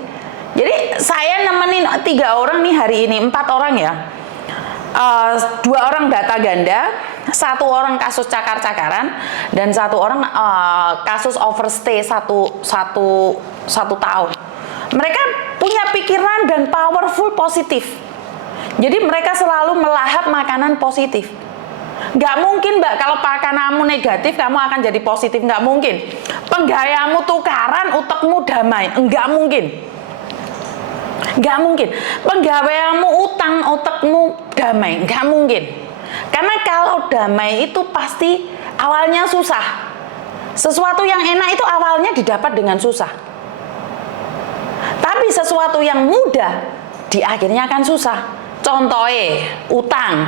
Jadi saya nemenin 3 orang nih hari ini, 4 orang ya. 2 orang data ganda, 1 orang kasus cakar-cakaran, dan 1 orang kasus overstay satu tahun. Mereka punya pikiran dan powerful positif. Jadi mereka selalu melahap makanan positif. Nggak mungkin, Mbak, kalau makananmu negatif kamu akan jadi positif. Nggak mungkin. Penggayamu tukaran, utekmu damai. Nggak mungkin. Penggaweanmu utang, utekmu damai. Nggak mungkin. Karena kalau damai itu pasti awalnya susah. Sesuatu yang enak itu awalnya didapat dengan susah. Tapi sesuatu yang mudah di akhirnya akan susah. Contohnya utang.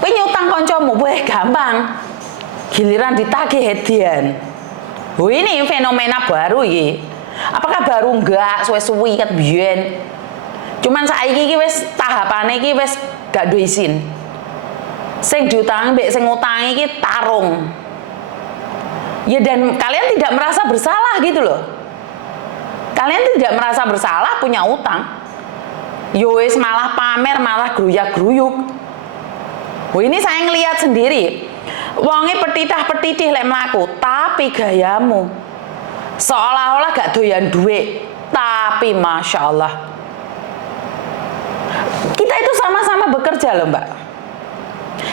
Kowe nyutang kancamu, weh gampang. Giliran ditagih hedian. Ini fenomena baru iki. Apakah baru? Enggak, suwe-suwe ket biyen. Cuman saiki iki wis tahapane iki wis gak duwe izin. Sing diutangi mbek sing ngutangi iki tarung. Ya, dan kalian tidak merasa bersalah gitu loh. Kalian tidak merasa bersalah punya utang. Yo wis malah pamer, malah gruyak-gruyuk. Ini saya ngelihat sendiri. Wonge petitah-petitih lek mlaku, tapi gayamu seolah-olah gak doyan duit, tapi Masya Allah. Kita itu sama-sama bekerja loh, Mbak.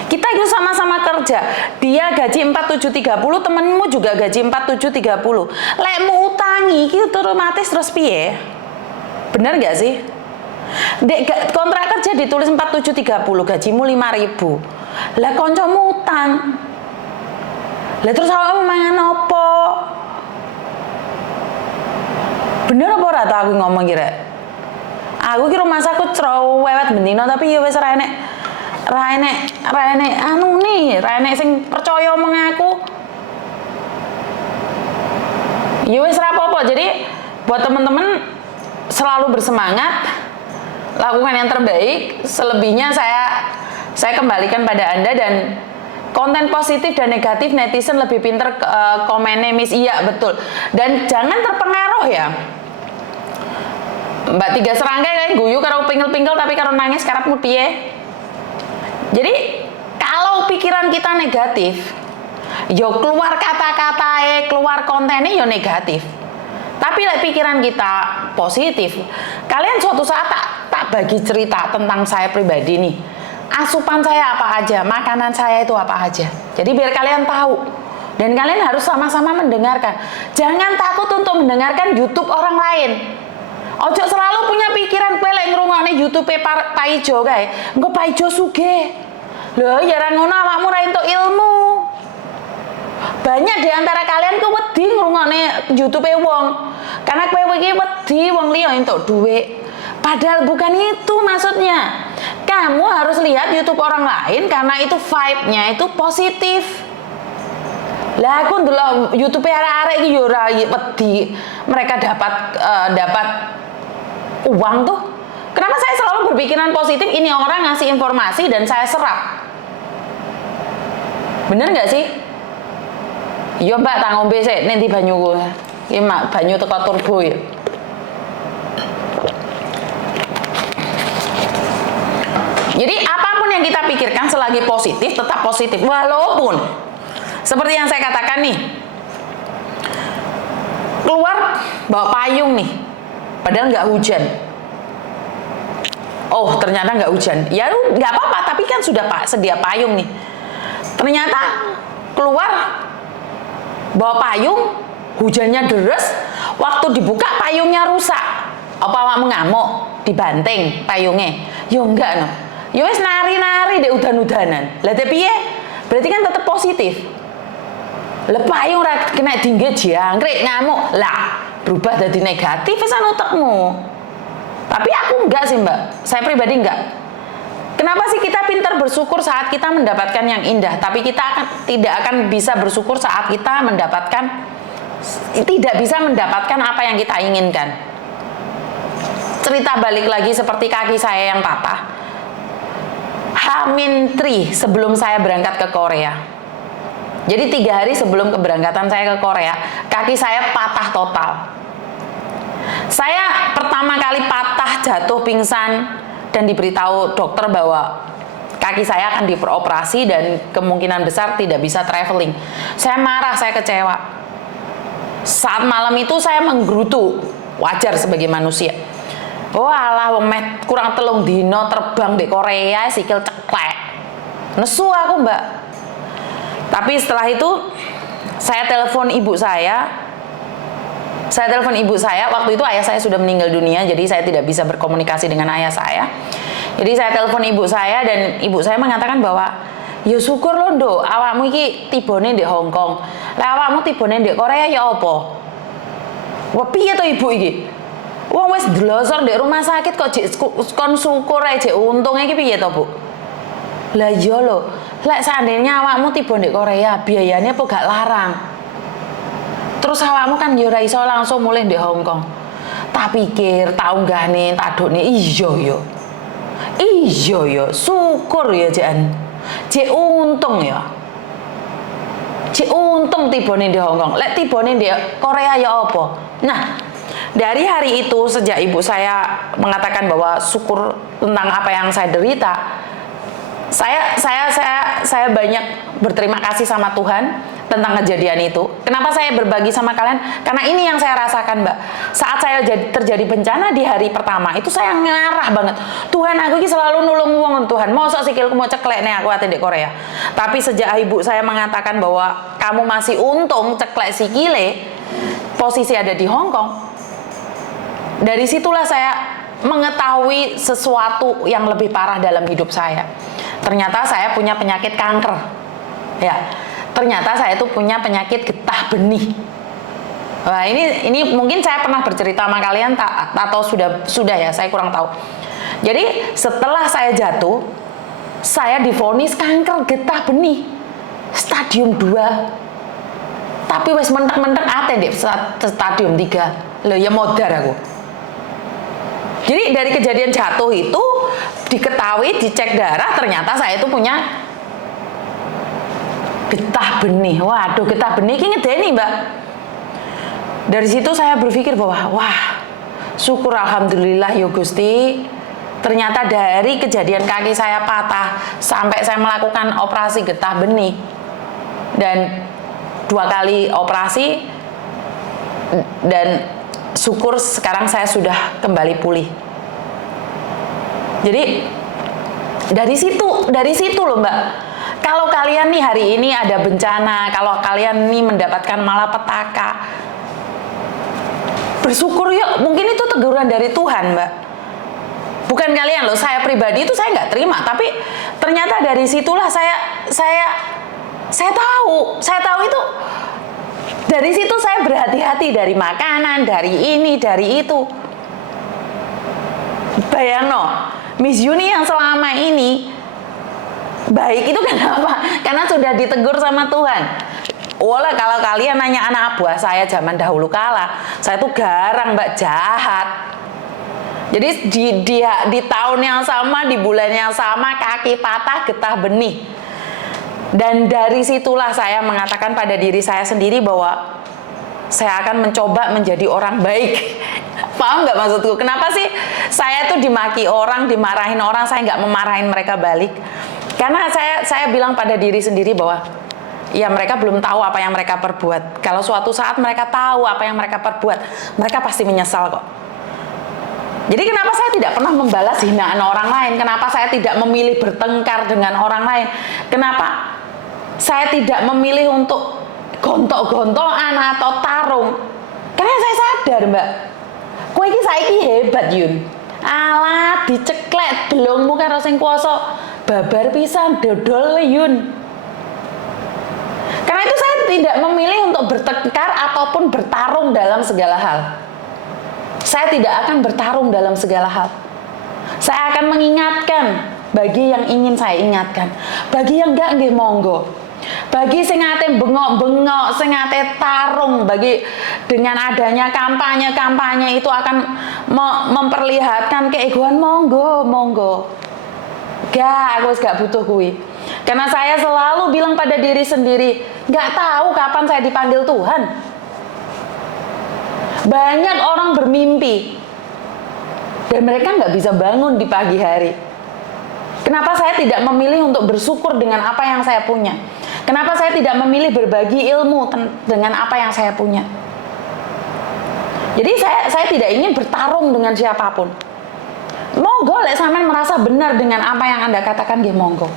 Kita itu sama-sama kerja. Dia gaji 4730, temenmu juga gaji 4730. Lekmu utangi, itu otomatis terus piye? Bener gak sih? Kontrak kerja ditulis 4730, gajimu 5.000. Lah koncomu utang. Lah terus awakmu mangan apa? Bener apa ora ta aku ngomong kira? Aku kira masaku cerewet bendino, tapi ya wis ra enek sing percaya omong aku. Ya wis ra apa-apa. Jadi buat teman-teman selalu bersemangat, lakukan yang terbaik. Selebihnya saya kembalikan pada Anda, dan konten positif dan negatif netizen lebih pinter komennya, Miss. Iya betul. Dan jangan terpengaruh ya. Mbak Tiga Serangga kan guyu karo pinggel-pinggel tapi karo nangis karepmu piye? Jadi kalau pikiran kita negatif, yo keluar kata-kata, keluar kontennya yo negatif. Tapi pikiran kita positif. Kalian suatu saat tak bagi cerita tentang saya pribadi nih. Asupan saya apa aja, makanan saya itu apa aja. Jadi biar kalian tahu. Dan kalian harus sama-sama mendengarkan. Jangan takut untuk mendengarkan YouTube orang lain. Ojo selalu punya pikiran kowe lek ngrungokne YouTube Pak Ijo kae. Engko Pak Ijo sugih. Lho ya ra ngono awakmu ra entuk ilmu. Banyak di antara kalian ku wedi ngrungokne YouTube wong. Karena kowe iki wedi wong liya entuk dhuwit. Padahal bukan itu maksudnya. Kamu harus lihat YouTube orang lain karena itu vibe-nya itu positif. Lah aku ndelok YouTube arek-arek iki yo ora wedi. Mereka dapat uang tuh. Kenapa saya selalu berpikiran positif? Ini orang ngasih informasi dan saya serap. Bener nggak sih? Iya mbak, tak ngombe sih, nanti banyu ini mak banyu teko turbo ya. Jadi apapun yang kita pikirkan selagi positif, tetap positif. Walaupun seperti yang saya katakan nih, keluar bawa payung nih, padahal nggak hujan. Oh ternyata nggak hujan. Ya nggak apa-apa, tapi kan sudah sedia payung nih. Ternyata keluar bawa payung, hujannya deres, waktu dibuka payungnya rusak. Apa awak mengamuk, dibanting payungnya? Yo enggak no. Yo wis nari-nari deh udan-udanan. Lah tapi ya, berarti kan tetap positif. Lah payung ora kena dinggit jangkrik ngamuk. Lah berubah jadi negatif pesan utekmu. Tapi aku enggak sih mbak, saya pribadi enggak. Kenapa sih kita pintar bersyukur saat kita mendapatkan yang indah, tapi kita tidak akan bisa bersyukur saat kita tidak bisa mendapatkan apa yang kita inginkan. Cerita balik lagi seperti kaki saya yang patah. H-3 sebelum saya berangkat ke Korea. Jadi 3 hari sebelum keberangkatan saya ke Korea, kaki saya patah total. Saya pertama kali patah, jatuh, pingsan, dan diberitahu dokter bahwa kaki saya akan diperoperasi dan kemungkinan besar tidak bisa traveling. Saya marah, saya kecewa. Saat malam itu saya menggerutu, wajar sebagai manusia. Oh alah, wong meh kurang telung dino terbang di Korea, sikil ceklek. Nesu aku mbak. Tapi setelah itu saya telepon ibu saya. Waktu itu ayah saya sudah meninggal dunia, jadi saya tidak bisa berkomunikasi dengan ayah saya. Jadi saya telepon ibu saya dan ibu saya mengatakan bahwa ya syukur loh Nduk, awakmu iki tibone di Hong Kong. Lah awakmu tibone di Korea ya apa? Wah piye to ibu iki? Wong wis dlosor di rumah sakit kok jek kon syukur ae jek untunge iki piye to, Bu? Lah iya lho, lek seandainya awakmu tiba di Korea, biayanya apa gak larang? Terus awakmu kan yo ora iso langsung mulih di Hong Kong. Tak pikir, tak unggahne, tak dokne iya yo. Iya yo, syukur ya Jan. Jek untung ya. Jek untung tibane di Hong Kong. Lek tibane di Korea ya apa? Nah, dari hari itu sejak ibu saya mengatakan bahwa syukur tentang apa yang saya derita, saya banyak berterima kasih sama Tuhan tentang kejadian itu. Kenapa saya berbagi sama kalian? Karena ini yang saya rasakan, Mbak. Saat saya terjadi bencana di hari pertama, itu saya ngarah banget. Tuhan, aku ini selalu nulung wong Tuhan. Mosok sikilku mau ceklek nih aku ati di Korea. Tapi sejak ibu saya mengatakan bahwa kamu masih untung ceklek sikile, posisi ada di Hong Kong. Dari situlah saya mengetahui sesuatu yang lebih parah dalam hidup saya. Ternyata saya punya penyakit kanker. Ya. Ternyata saya itu punya penyakit getah benih. Wah, ini mungkin saya pernah bercerita sama kalian atau sudah ya, saya kurang tahu. Jadi, setelah saya jatuh, saya divonis kanker getah benih stadium 2. Tapi wes mentek-mentek ate di stadium 3. Loh ya modar aku. Jadi dari kejadian jatuh itu diketahui, dicek darah, ternyata saya itu punya getah benih. Waduh, getah benih ini ngedeni, Mbak. Dari situ saya berpikir bahwa wah, syukur alhamdulillah ya Gusti. Ternyata dari kejadian kaki saya patah sampai saya melakukan operasi getah benih dan 2 kali operasi, dan syukur sekarang saya sudah kembali pulih. Jadi dari situ loh Mbak. Kalau kalian nih hari ini ada bencana, kalau kalian nih mendapatkan malapetaka, bersyukur yuk. Mungkin itu teguran dari Tuhan Mbak. Bukan kalian loh, saya pribadi itu saya nggak terima, tapi ternyata dari situlah saya tahu itu. Dari situ saya berhati-hati dari makanan, dari ini, dari itu. Bayang no, Miss Yuni yang selama ini baik itu kenapa? Karena sudah ditegur sama Tuhan. Walah, kalau kalian nanya anak buah saya zaman dahulu kala, saya tuh garang Mbak, jahat. Jadi di tahun yang sama, di bulan yang sama, kaki patah, getah benih. Dan dari situlah saya mengatakan pada diri saya sendiri bahwa saya akan mencoba menjadi orang baik. Paham nggak maksudku? Kenapa sih saya tuh dimaki orang, dimarahin orang, saya nggak memarahin mereka balik? Karena saya bilang pada diri sendiri bahwa ya mereka belum tahu apa yang mereka perbuat. Kalau suatu saat mereka tahu apa yang mereka perbuat, mereka pasti menyesal kok. Jadi kenapa saya tidak pernah membalas hinaan orang lain? Kenapa saya tidak memilih bertengkar dengan orang lain? Kenapa saya tidak memilih untuk gontok-gontokan atau tarung? Karena saya sadar Mbak, kowe iki saiki hebat Yun. Alah diceklek belungmu karo sing kuwasa, babar pisan dodol we Yun. Karena itu saya tidak memilih untuk bertengkar ataupun bertarung dalam segala hal. Saya tidak akan bertarung dalam segala hal. Saya akan mengingatkan bagi yang ingin saya ingatkan. Bagi yang enggak, nggih monggo. Bagi sing ate bengok-bengok, sing ate tarung, bagi dengan adanya kampanye itu akan memperlihatkan keegoan, monggo. Gak, aku gak butuh kuwi. Karena saya selalu bilang pada diri sendiri, gak tahu kapan saya dipanggil Tuhan. Banyak orang bermimpi dan mereka nggak bisa bangun di pagi hari. Kenapa saya tidak memilih untuk bersyukur dengan apa yang saya punya? Kenapa saya tidak memilih berbagi ilmu dengan apa yang saya punya? Jadi saya tidak ingin bertarung dengan siapapun. Monggo lek sampean merasa benar dengan apa yang Anda katakan, nggih monggo.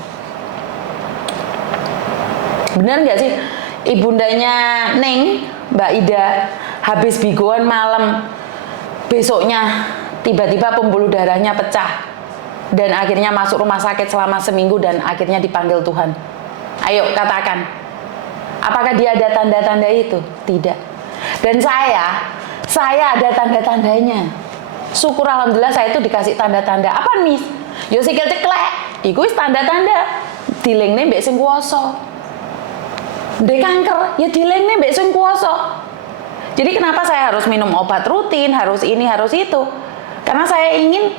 Benar nggak sih ibundanya Neng, Mbak Ida, habis bigoan malam, besoknya tiba-tiba pembuluh darahnya pecah dan akhirnya masuk rumah sakit selama seminggu dan akhirnya dipanggil Tuhan. Ayo katakan, apakah dia ada tanda-tanda itu? Tidak. Dan saya ada tanda-tandanya. Syukur alhamdulillah saya itu dikasih tanda-tanda. Apa nih? Yo sikil ceklek. Iku wis tanda-tanda. Dilingne mbek sing kuwasa. Ndek kanker, ya dilingne mbek sing kuwasa. Jadi kenapa saya harus minum obat rutin, harus ini, harus itu? Karena saya ingin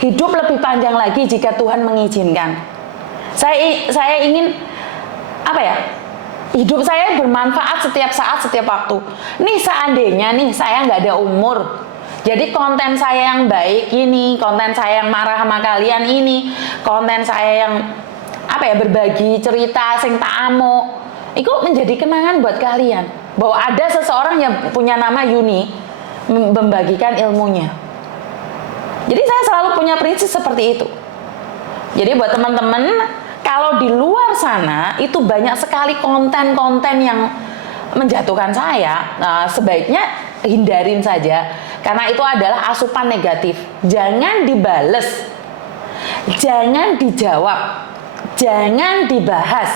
hidup lebih panjang lagi jika Tuhan mengizinkan. Saya ingin apa ya? Hidup saya bermanfaat setiap saat, setiap waktu. Nih seandainya nih saya nggak ada umur, jadi konten saya yang baik ini, konten saya yang marah sama kalian ini, konten saya yang apa ya, berbagi cerita sing tak amuk, itu menjadi kenangan buat kalian bahwa ada seseorang yang punya nama Yuni membagikan ilmunya. Jadi saya selalu punya prinsip seperti itu. Jadi buat teman-teman, kalau di luar sana itu banyak sekali konten-konten yang menjatuhkan saya, sebaiknya hindarin saja karena itu adalah asupan negatif. Jangan dibales, jangan dijawab, jangan dibahas.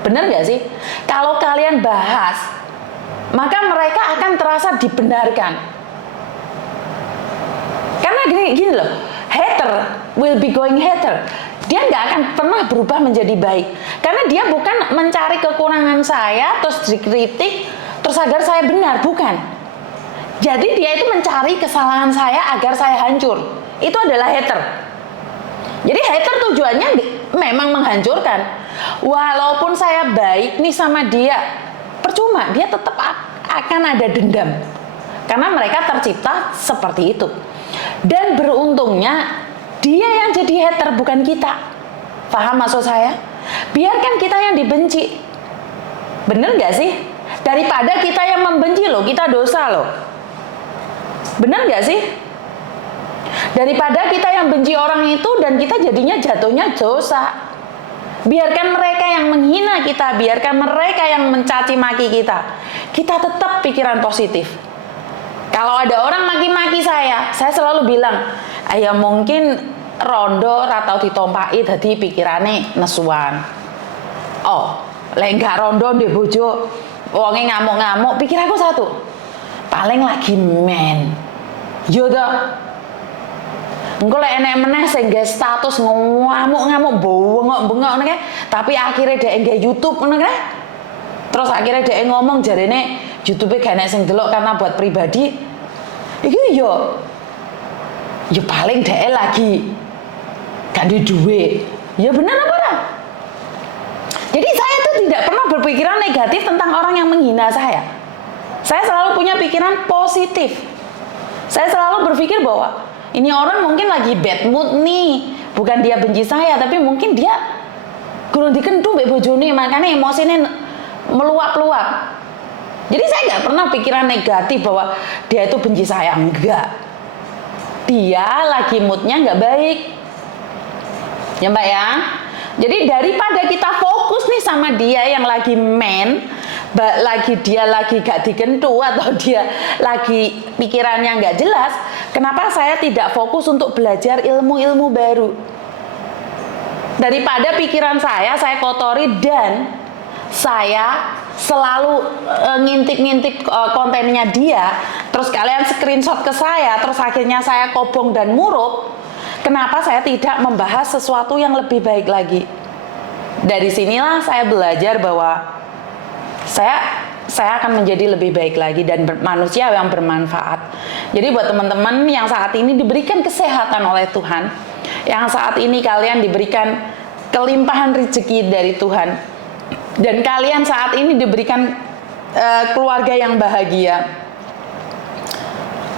Bener gak sih? Kalau kalian bahas, maka mereka akan terasa dibenarkan. Karena gini loh, hater will be going hater. Dia nggak akan pernah berubah menjadi baik. Karena dia bukan mencari kekurangan saya, terus dikritik, terus agar saya benar. Bukan. Jadi dia itu mencari kesalahan saya agar saya hancur. Itu adalah hater. Jadi hater tujuannya memang menghancurkan. Walaupun saya baik nih sama dia, percuma, dia tetap akan ada dendam. Karena mereka tercipta seperti itu. Dan beruntungnya dia yang jadi hater, bukan kita. Paham maksud saya? Biarkan kita yang dibenci. Bener gak sih? Daripada kita yang membenci loh, kita dosa loh. Benar nggak sih? Daripada kita yang benci orang itu dan kita jadinya jatuhnya dosa. Biarkan mereka yang menghina kita, biarkan mereka yang mencaci maki kita. Kita tetap pikiran positif. Kalau ada orang maki-maki saya selalu bilang, ya mungkin rondo atau ditompaki dadi pikirane nesuan. Oh, lek gak rondo ndek bojo, wonge ngamuk-ngamuk, pikir aku satu. Paling lagi men. Yo toh. Engko lek enek meneh sing nggae status ngamuk-ngamuk bengok-bengok ngene tapi akhirnya dhek nggae YouTube ngono kae. Terus akhirnya dhek ngomong jarene YouTube-e gak enek sing delok karena buat pribadi. Iki yo paling dhek lagi gak duwe duit. Ya bener apa ora? Jadi saya tuh tidak pernah berpikiran negatif tentang orang yang menghina saya. Saya selalu punya pikiran positif. Saya selalu berpikir bahwa ini orang mungkin lagi bad mood nih. Bukan dia benci saya, tapi mungkin dia kurang dikentu mbek bojone, makanya emosinya meluap-luap. Jadi saya nggak pernah pikiran negatif bahwa dia itu benci saya, enggak. Dia lagi moodnya nggak baik. Ya Mbak ya. Jadi daripada kita fokus nih sama dia yang lagi dia lagi gak dikentu atau dia lagi pikirannya nggak jelas, kenapa saya tidak fokus untuk belajar ilmu-ilmu baru? Daripada pikiran saya kotori dan saya selalu ngintip-ngintip kontennya dia, terus kalian screenshot ke saya, terus akhirnya saya kobong dan murup. Kenapa saya tidak membahas sesuatu yang lebih baik lagi? Dari sinilah saya belajar bahwa saya akan menjadi lebih baik lagi dan manusia yang bermanfaat. Jadi buat teman-teman yang saat ini diberikan kesehatan oleh Tuhan, yang saat ini kalian diberikan kelimpahan rezeki dari Tuhan, dan kalian saat ini diberikan keluarga yang bahagia,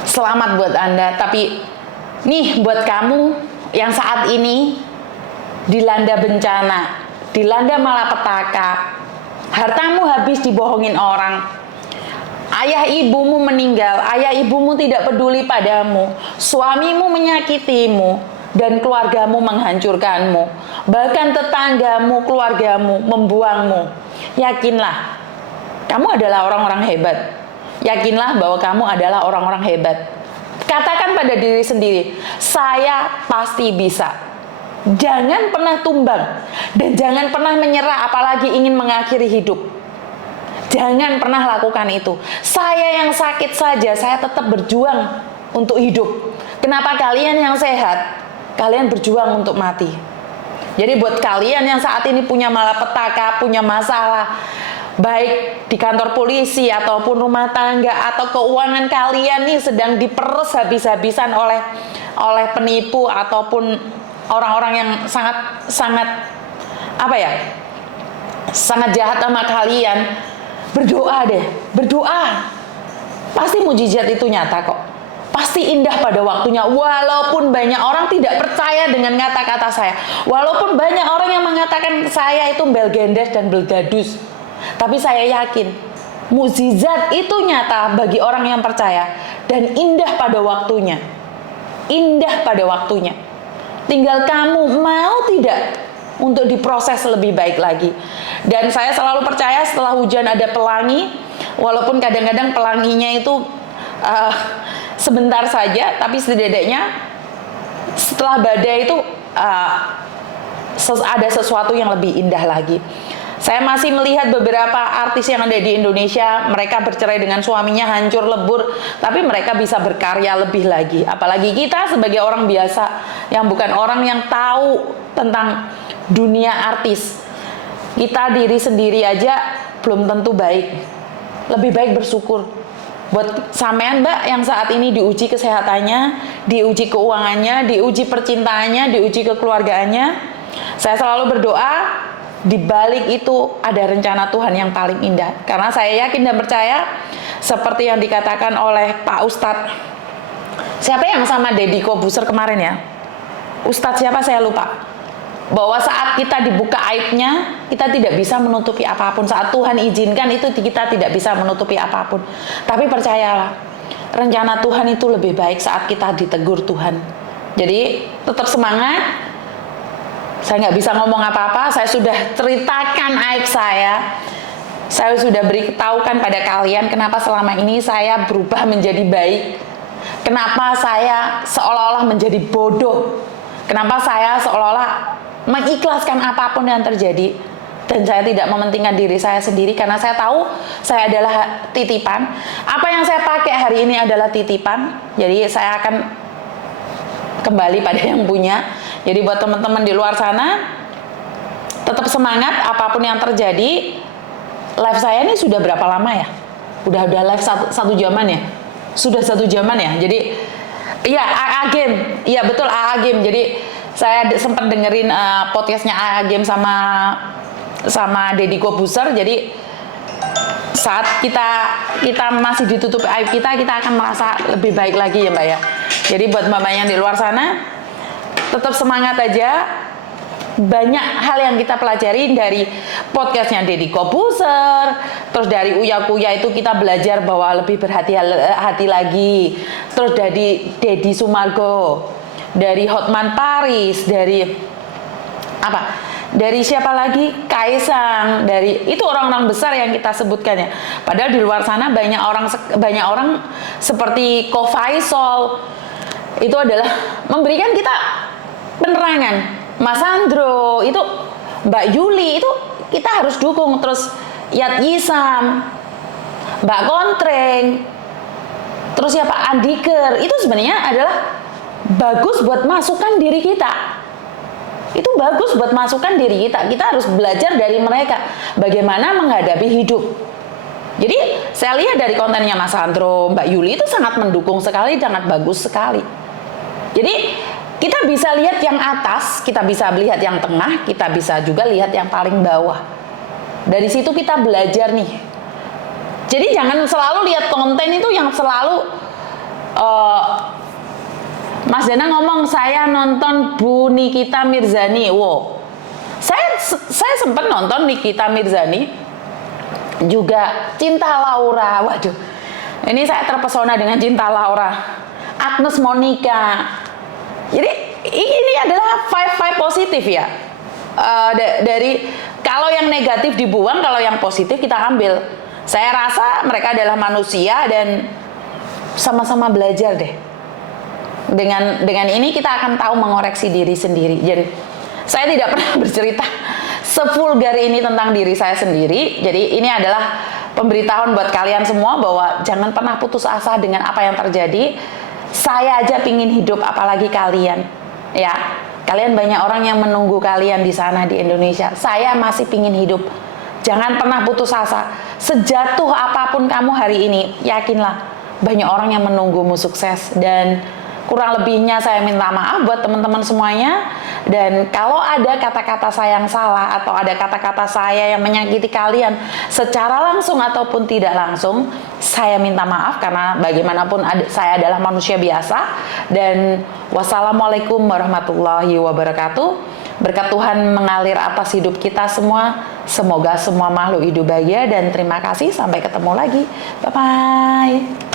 selamat buat Anda. Tapi nih buat kamu yang saat ini dilanda bencana, dilanda malapetaka, hartamu habis dibohongin orang, ayah ibumu meninggal, ayah ibumu tidak peduli padamu, suamimu menyakitimu, dan keluargamu menghancurkanmu, bahkan tetanggamu, keluargamu membuangmu. Yakinlah, kamu adalah orang-orang hebat. Yakinlah bahwa kamu adalah orang-orang hebat. Katakan pada diri sendiri, saya pasti bisa. Jangan pernah tumbang dan jangan pernah menyerah, apalagi ingin mengakhiri hidup. Jangan pernah lakukan itu. Saya yang sakit saja, saya tetap berjuang untuk hidup. Kenapa kalian yang sehat, kalian berjuang untuk mati? Jadi buat kalian yang saat ini punya malapetaka, punya masalah, baik di kantor polisi ataupun rumah tangga, atau keuangan kalian nih sedang diperes habis-habisan oleh penipu ataupun orang-orang yang sangat jahat sama kalian, berdoa deh, berdoa. Pasti mujizat itu nyata kok. Pasti indah pada waktunya. Walaupun banyak orang tidak percaya dengan kata-kata saya, walaupun banyak orang yang mengatakan saya itu belgendes dan belgadus, tapi saya yakin mukjizat itu nyata bagi orang yang percaya dan indah pada waktunya. Indah pada waktunya. Tinggal kamu mau tidak untuk diproses lebih baik lagi. Dan saya selalu percaya setelah hujan ada pelangi, walaupun kadang-kadang pelanginya itu sebentar saja, tapi setidaknya setelah badai itu ada sesuatu yang lebih indah lagi. Saya masih melihat beberapa artis yang ada di Indonesia, mereka bercerai dengan suaminya hancur lebur, tapi mereka bisa berkarya lebih lagi. Apalagi kita sebagai orang biasa, yang bukan orang yang tahu tentang dunia artis. Kita diri sendiri aja belum tentu baik. Lebih baik bersyukur. Buat sampean Mbak yang saat ini diuji kesehatannya, diuji keuangannya, diuji percintaannya, diuji kekeluargaannya, saya selalu berdoa, di balik itu ada rencana Tuhan yang paling indah. Karena saya yakin dan percaya seperti yang dikatakan oleh Pak Ustadz. Siapa yang sama Deddy Kobuser kemarin ya? Ustadz siapa saya lupa. bahwa saat kita dibuka aibnya, kita tidak bisa menutupi apapun. Saat Tuhan izinkan itu, kita tidak bisa menutupi apapun. Tapi percayalah, rencana Tuhan itu lebih baik saat kita ditegur Tuhan. Jadi tetap semangat. Saya nggak bisa ngomong apa-apa, saya sudah ceritakan aib saya. Saya sudah beritahukan pada kalian kenapa selama ini saya berubah menjadi baik. Kenapa saya seolah-olah menjadi bodoh. Kenapa saya seolah-olah mengikhlaskan apapun yang terjadi, dan saya tidak mementingkan diri saya sendiri karena saya tahu saya adalah titipan. Apa yang saya pakai hari ini adalah titipan, jadi saya akan kembali pada yang punya. Jadi buat teman-teman di luar sana, tetap semangat apapun yang terjadi. Live saya ini sudah berapa lama ya? Udah live satu jaman ya? Sudah 1 jaman ya? Jadi iya, AA Game, iya betul, AA Game. Jadi saya sempat dengerin podcastnya AA Game sama Deddy Kobuser. Jadi saat kita masih ditutup aib kita akan merasa lebih baik lagi ya Mbak ya. Jadi buat Mbak yang di luar sana, tetap semangat aja. Banyak hal yang kita pelajari dari podcastnya Deddy Kobuser, terus dari Uya Kuya itu kita belajar bahwa lebih berhati-hati lagi, terus dari Deddy Sumargo, dari Hotman Paris, dari siapa lagi, Kaisang, dari itu orang-orang besar yang kita sebutkan ya. Padahal di luar sana banyak orang seperti Ko Faisal itu adalah memberikan kita penerangan. Mas Andro itu, Mbak Yuli itu kita harus dukung. Terus Yat Yisam, Mbak Kontreng, terus siapa, Andiker, itu sebenarnya adalah bagus buat masukan diri kita. Itu bagus buat masukan diri kita. Kita harus belajar dari mereka bagaimana menghadapi hidup. Jadi saya lihat dari kontennya Mas Andro, Mbak Yuli itu sangat mendukung sekali, sangat bagus sekali. Jadi kita bisa lihat yang atas, kita bisa lihat yang tengah, kita bisa juga lihat yang paling bawah. Dari situ kita belajar nih. Jadi jangan selalu lihat konten itu yang selalu Mas Dana ngomong saya nonton Bu Nikita Mirzani. Wow. Saya sempat nonton Nikita Mirzani, juga Cinta Laura. Waduh. Ini saya terpesona dengan Cinta Laura. Agnes Monica. Jadi ini adalah vibe positif ya. Dari kalau yang negatif dibuang, kalau yang positif kita ambil. Saya rasa mereka adalah manusia dan sama-sama belajar deh. Dengan ini kita akan tahu mengoreksi diri sendiri. Jadi saya tidak pernah bercerita sevulgar ini tentang diri saya sendiri. Jadi ini adalah pemberitahuan buat kalian semua bahwa jangan pernah putus asa dengan apa yang terjadi. Saya aja pingin hidup, apalagi kalian, ya. Kalian banyak orang yang menunggu kalian di sana di Indonesia. Saya masih pingin hidup. Jangan pernah putus asa. Sejatuh apapun kamu hari ini, yakinlah banyak orang yang menunggumu sukses. Dan kurang lebihnya saya minta maaf buat teman-teman semuanya. Dan kalau ada kata-kata saya yang salah atau ada kata-kata saya yang menyakiti kalian secara langsung ataupun tidak langsung, saya minta maaf karena bagaimanapun saya adalah manusia biasa. Dan wassalamualaikum warahmatullahi wabarakatuh. Berkat Tuhan mengalir atas hidup kita semua. Semoga semua makhluk hidup bahagia dan terima kasih. Sampai ketemu lagi. Bye-bye.